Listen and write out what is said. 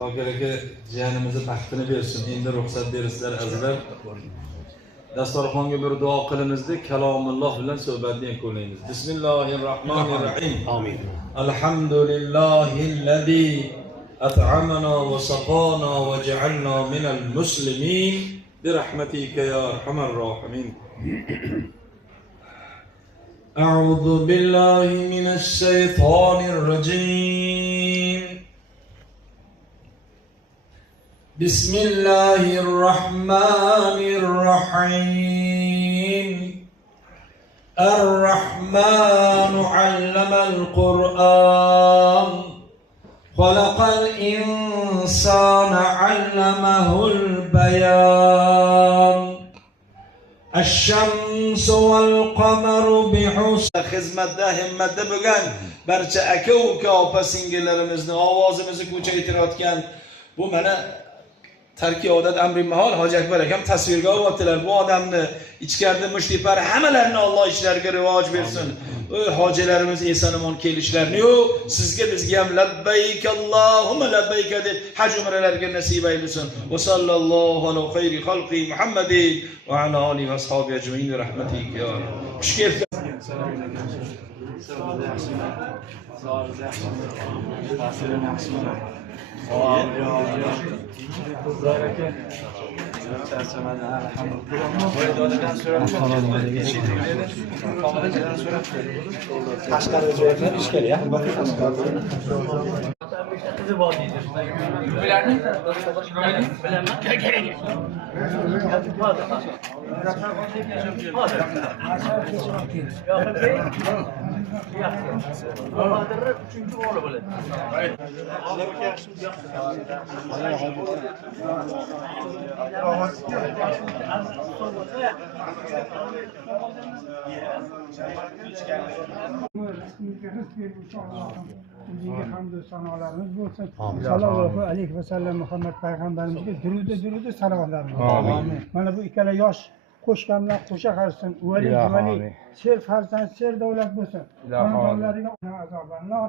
Aka jiyanimizni baxtini bersin. Endi ruxsat bersizlar azizlar. Dasturxonga bir duo qilimizda kalomulloh bilan suhbatni yakunlaymiz. Bismillahirrohmanirrohim. Amin. Alhamdulillahillazi at'amana va saqana va ja'alna minal muslimin bi rahmatika ya arhamar rohimin. A'udzu billahi minash shaytonir rajim. بسم الله الرحمن الرحيم الرحمن علم القرآن خلق الإنسان علمه البيان الشمس والقمر بحسن xizmatda himmatda bo'lgan barcha aka uka opa singillarimizni ovozimizni ko'chaytirayotgan bu mana tarki odat amri mahol Hoji Akbar akam tasvirga olyaptilar. Bu odamni ichkarida mushtipar hammalarini Alloh ishlariga rivoj bersin. Hojilarimiz eson-omon kelishlarini-yu sizga bizga ham labbayk Allohumma labbayk deb haj umralarga nasib aylasin. Va sallallohu ala xayri xalqi Muhammadin va ala alihi va ashabihi ajmain bi rahmatika ya Rabb. Xush kelibsiz. Tashqari joylar ishkal ya. O'ziga hamd va sanolarimiz bo'lsin. Sallallohu alayhi va sallam Muhammad payg'ambarimizga durud salomlarimiz. Amin. Mana bu ikkala yosh qo'shganlar qo'sha qarsin. Uvali sher farzand sher davlat bo'lsin. Xonadonlariga azoblanlar.